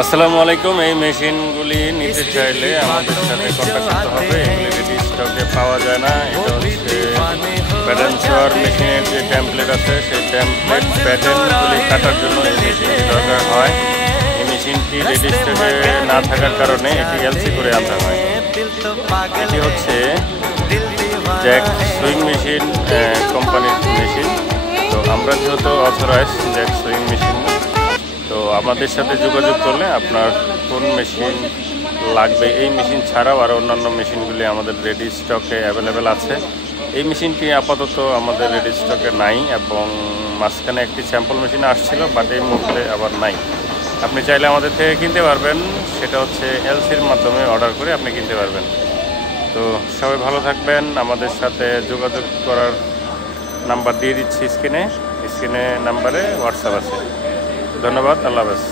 আসসালামু আলাইকুম। এই মেশিনগুলি নিতে চাইলে আমাদের সাথে কন্ট্যাক্ট করতে হবে। এগুলি রেডি স্টকে পাওয়া যায় না। এটা হচ্ছে প্যাটার্ন ছোঁয়ার মেশিনের যে ট্যাম্পলেট আছে, সেই ট্যাম্পলেট প্যাটার্নগুলি কাটার জন্য এই মেশিনটি দরকার হয়। এই মেশিনটি রেডি স্টকে না থাকার কারণে এটি এলসি করে আনতে হয়। এটি হচ্ছে জ্যাক সুইং মেশিন কোম্পানির মেশিন। তো আমরা যেহেতু অথরাইজ জ্যাক সুইং মেশিন, তো আমাদের সাথে যোগাযোগ করলে আপনার কোন মেশিন লাগবে, এই মেশিন ছাড়াও আরও অন্যান্য মেশিনগুলি আমাদের রেডি স্টকে অ্যাভেলেবেল আছে। এই মেশিনটি আপাতত আমাদের রেডি স্টকে নাই, এবং মাঝখানে একটি স্যাম্পল মেশিন আসছিল, বাট এই মুহূর্তে আবার নাই। আপনি চাইলে আমাদের থেকে কিনতে পারবেন, সেটা হচ্ছে এলসির মাধ্যমে অর্ডার করে আপনি কিনতে পারবেন। তো সবাই ভালো থাকবেন। আমাদের সাথে যোগাযোগ করার নাম্বার দিয়ে দিচ্ছি স্ক্রিনে নাম্বারে হোয়াটসঅ্যাপ আছে। ধন্যবাদ। আল্লাহ হাফেজ।